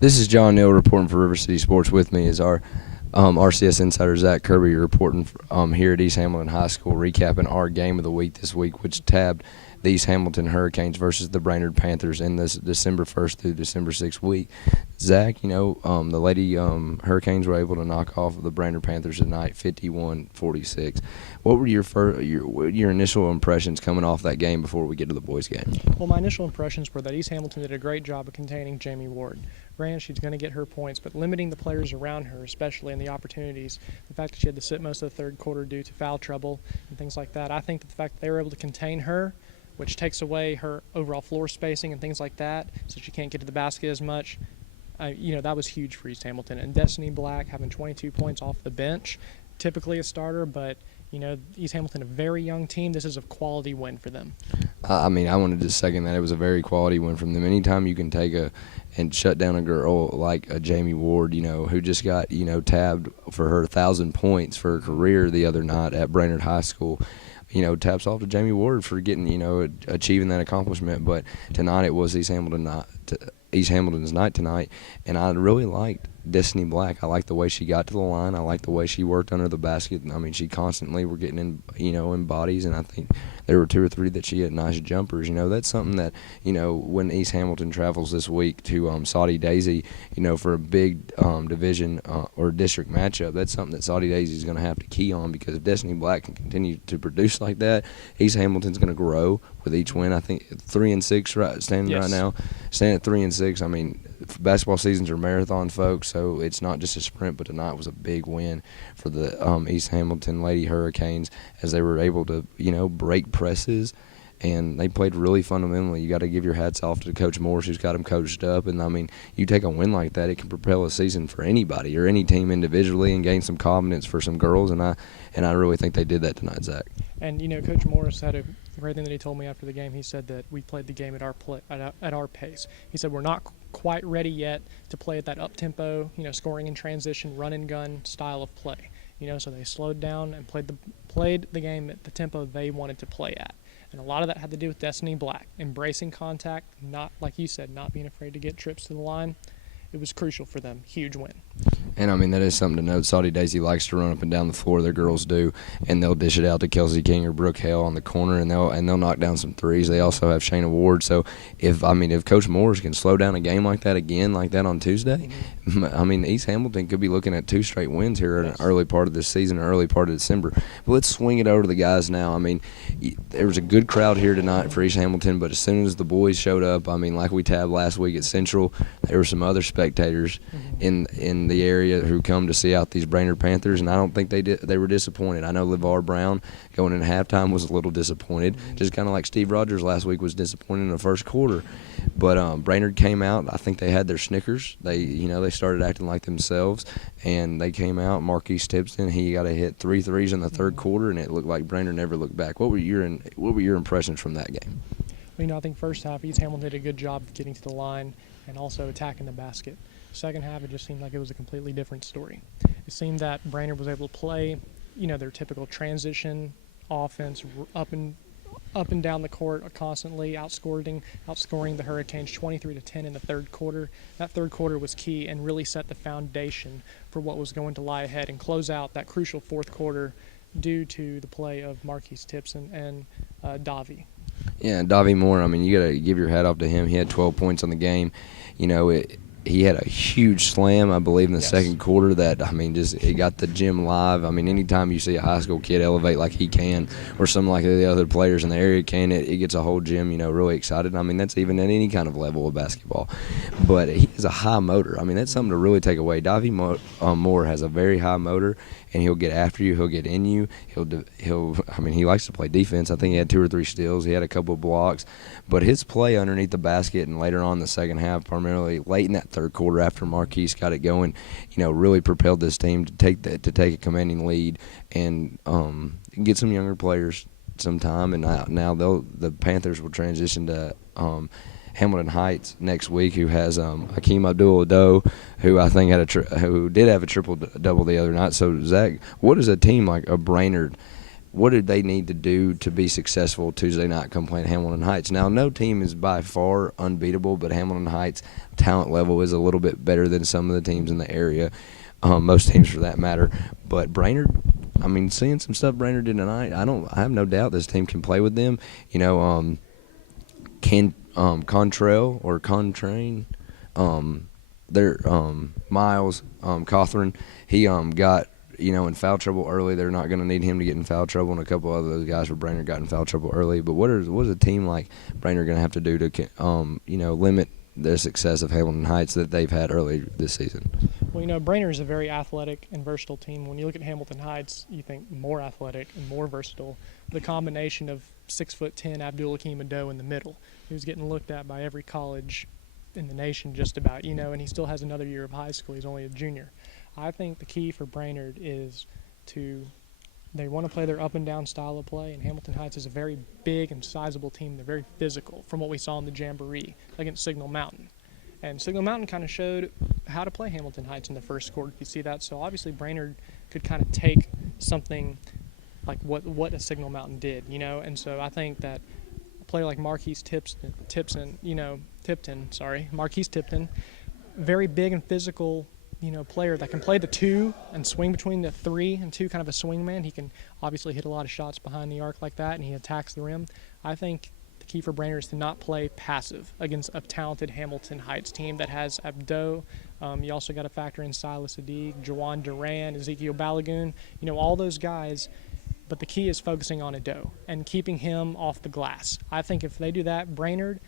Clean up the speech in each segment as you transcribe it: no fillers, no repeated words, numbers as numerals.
This is John Neal reporting for River City Sports. With me is our RCS insider Zach Kirby reporting here at East Hamilton High School, recapping our game of the week this week, which tabbed the East Hamilton Hurricanes versus the Brainerd Panthers in this December 1st through December 6th week. Zach, the Lady Hurricanes were able to knock off the Brainerd Panthers tonight, 51-46. What were your initial impressions coming off that game before we get to the boys' game? Well, my initial impressions were that East Hamilton did a great job of containing Jamie Ward. Granted, she's going to get her points, but limiting the players around her, especially in the opportunities, the fact that she had to sit most of the third quarter due to foul trouble and things like that, I think that the fact that they were able to contain her, which takes away her overall floor spacing and things like that, so she can't get to the basket as much, that was huge for East Hamilton. And Destiny Black having 22 points off the bench, typically a starter, but East Hamilton, a very young team. This is a quality win for them. I wanted to second that. It was a very quality win from them. Anytime you can take and shut down a girl like a Jamie Ward, who just got, tabbed for her 1,000 points for her career the other night at Brainerd High School, taps off to Jamie Ward for getting, achieving that accomplishment. But tonight it was East Hamilton's night tonight, and I really liked Destiny Black. I liked the way she got to the line. I liked the way she worked under the basket. I mean, she constantly were getting in bodies, and I think there were 2 or 3 that she had nice jumpers. That's something that, when East Hamilton travels this week to Saudi Daisy, for a big division or district matchup, that's something that Saudi Daisy is going to have to key on, because if Destiny Black can continue to produce like that, East Hamilton's going to grow with each win. I think 3-6 standing Yes. right now, standing at 3-6. I mean, basketball seasons are marathon, folks, so it's not just a sprint, but tonight was a big win for the East Hamilton Lady Hurricanes, as they were able to, break presses, and they played really fundamentally. You got to give your hats off to Coach Morris, who's got them coached up, and, I mean, you take a win like that, it can propel a season for anybody or any team individually and gain some confidence for some girls, and I really think they did that tonight, Zach. And, Coach Morris had a great thing that he told me after the game. He said that we played the game at our pace. He said we're not quite ready yet to play at that up-tempo, scoring in transition, run-and-gun style of play. So they slowed down and played the game at the tempo they wanted to play at. And a lot of that had to do with Destiny Black, embracing contact, not, like you said, not being afraid to get trips to the line. It was crucial for them. Huge win. And, I mean, that is something to note. Saudi Daisy likes to run up and down the floor. Their girls do, and they'll dish it out to Kelsey King or Brooke Hale on the corner, and they'll knock down some threes. They also have Shayna Ward. So, if Coach Morris can slow down a game like that again, like that on Tuesday, East Hamilton could be looking at 2 straight wins here in an early part of this season, early part of December. But let's swing it over to the guys now. There was a good crowd here tonight for East Hamilton, but as soon as the boys showed up, like we tabbed last week at Central, there were some other spectators in the area who come to see out these Brainerd Panthers, and I don't think they were disappointed. I know LeVar Brown going in halftime was a little disappointed, just kind of like Steve Rogers last week was disappointed in the first quarter. But Brainerd came out. I think they had their Snickers. They started acting like themselves, and they came out. Marquise Tipton, he got to hit 3 threes in the third quarter, and it looked like Brainerd never looked back. What were your impressions from that game? I think first half East Hamilton did a good job of getting to the line and also attacking the basket. Second half, it just seemed like it was a completely different story. It seemed that Brainerd was able to play, their typical transition offense up and down the court constantly, outscoring the Hurricanes 23-10 in the third quarter. That third quarter was key and really set the foundation for what was going to lie ahead and close out that crucial fourth quarter due to the play of Marquise Tipton and Davi. Yeah, Davi Moore, you got to give your hat off to him. He had 12 points on the game. He had a huge slam, I believe, in the second quarter that, it got the gym live. Anytime you see a high school kid elevate like he can, or some like the other players in the area can, it gets a whole gym, really excited. That's even at any kind of level of basketball. But he has a high motor. That's something to really take away. Davi Moore has a very high motor, and he'll get after you. He'll get in you. He likes to play defense. I think he had 2 or 3 steals. He had a couple of blocks. But his play underneath the basket and later on in the second half, primarily late in that third quarter after Marquise got it going, really propelled this team to take a commanding lead and get some younger players some time. And now the Panthers will transition to Hamilton Heights next week, who has Hakeem Abdul-Ado, who I think who did have a triple-double the other night. So, Zach, what does a team like a Brainerd what did they need to do to be successful Tuesday night come playing Hamilton Heights? Now, no team is by far unbeatable, but Hamilton Heights' talent level is a little bit better than some of the teams in the area, most teams for that matter. But Brainerd, I mean, seeing some stuff Brainerd did tonight, I have no doubt this team can play with them. You know, Contrail or Contrain, Miles Cawthorn, he got in foul trouble early. They're not going to need him to get in foul trouble, and a couple of those guys for Brainerd got in foul trouble early. But what is a team like Brainerd going to have to do to limit the success of Hamilton Heights that they've had early this season? Well, Brainerd is a very athletic and versatile team. When you look at Hamilton Heights, you think more athletic and more versatile. The combination of 6'10" Abdul Hakim Ado in the middle, who's getting looked at by every college in the nation just about, and he still has another year of high school. He's only a junior. I think the key for Brainerd is they want to play their up-and-down style of play, and Hamilton Heights is a very big and sizable team. They're very physical from what we saw in the Jamboree against Signal Mountain. And Signal Mountain kind of showed how to play Hamilton Heights in the first quarter, if you see that. So obviously Brainerd could kind of take something like what a Signal Mountain did, And so I think that a player like Marquise Tipton, very big and physical player that can play the 2 and swing between the 3 and 2, kind of a swing man. He can obviously hit a lot of shots behind the arc like that, and he attacks the rim. I think the key for Brainerd is to not play passive against a talented Hamilton Heights team that has Abdo. You also got to factor in Silas Adig, Jawan Duran, Ezekiel Balagoon, all those guys. But the key is focusing on Ado and keeping him off the glass. I think if they do that, Brainerd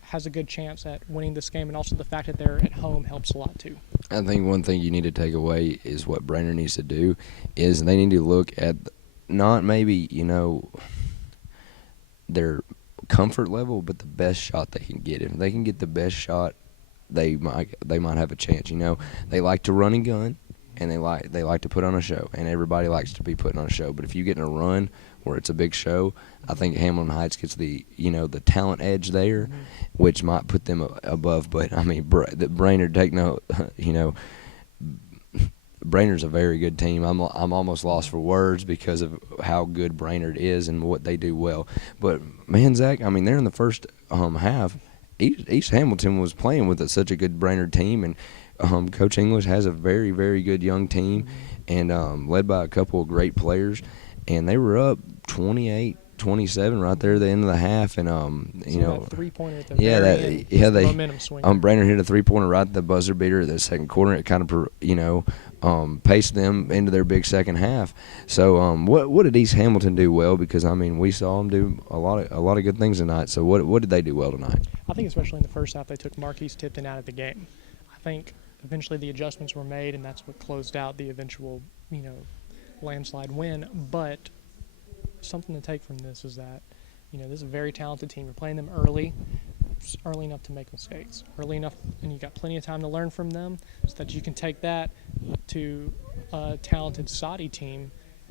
has a good chance at winning this game, and also the fact that they're at home helps a lot too. I think one thing you need to take away is what Brainerd needs to do is they need to look at not maybe, their comfort level, but the best shot they can get. If they can get the best shot, they might have a chance. They like to run and gun, and they like to put on a show, and everybody likes to be putting on a show. But if you get in a run where it's a big show, I think Hamilton Heights gets the talent edge there, which might put them above. But I mean, Brainerd, Brainerd's a very good team. I'm almost lost for words because of how good Brainerd is and what they do well. But man, Zach, I mean, they're in the first half. East Hamilton was playing with such a good Brainerd team, and Coach English has a very, very good young team, and led by a couple of great players. And they were up 28-27 right there at the end of the half, and that three-pointer at the very end, momentum swing. Brainerd hit a three-pointer right at the buzzer beater at the second quarter. It kind of paced them into their big second half. So what did East Hamilton do well? Because I mean, we saw them do a lot of good things tonight. So what did they do well tonight? I think especially in the first half, they took Marquise Tipton out of the game. I think eventually the adjustments were made, and that's what closed out the eventual landslide win. But something to take from this is that this is a very talented team. You're playing them early enough to make mistakes, early enough, and you got plenty of time to learn from them, so that you can take that to a talented Saudi team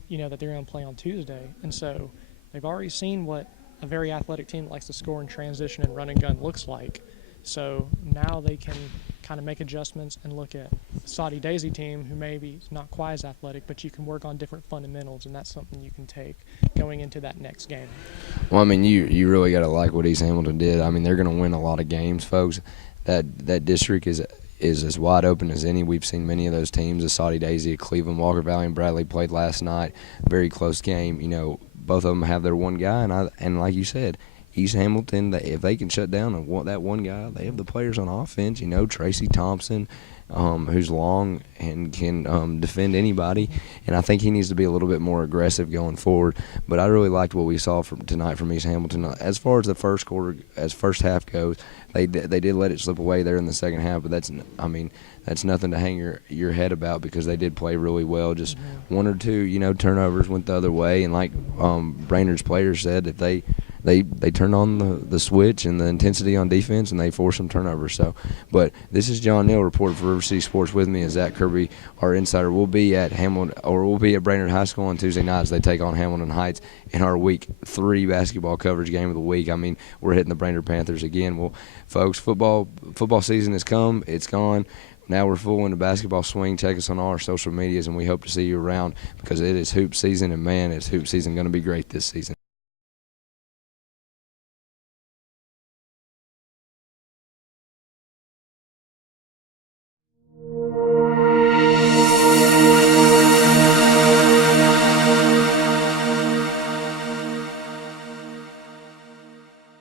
that they're going to play on Tuesday. And so they've already seen what a very athletic team that likes to score in transition and run and gun looks like. So now they can kind of make adjustments and look at the Saudi Daisy team, who maybe is not quite as athletic, but you can work on different fundamentals, and that's something you can take going into that next game. Well, I mean, you really got to like what East Hamilton did. I mean, they're going to win a lot of games, folks. That district is as wide open as any. We've seen many of those teams, the Saudi Daisy, Cleveland, Walker Valley, and Bradley played last night. Very close game. Both of them have their one guy, and like you said, East Hamilton, if they can shut down that one guy, they have the players on offense. Tracy Thompson, who's long and can defend anybody, and I think he needs to be a little bit more aggressive going forward. But I really liked what we saw tonight from East Hamilton. As far as the first half goes, they did let it slip away there in the second half, but that's nothing to hang your head about, because they did play really well. Just one or two turnovers went the other way, and like Brainerd's players said, if they turn on the switch and the intensity on defense, and they force some turnovers. So, but this is John Neal reporting for River City Sports. With me is Zach Kirby, our insider. We'll be at Brainerd High School on Tuesday night as they take on Hamilton Heights in our Week 3 basketball coverage game of the week. I mean, we're hitting the Brainerd Panthers again. Well, folks, football season has come. It's gone. Now we're full into basketball swing. Check us on all our social medias, and we hope to see you around because it is hoop season, and man, is hoop season going to be great this season.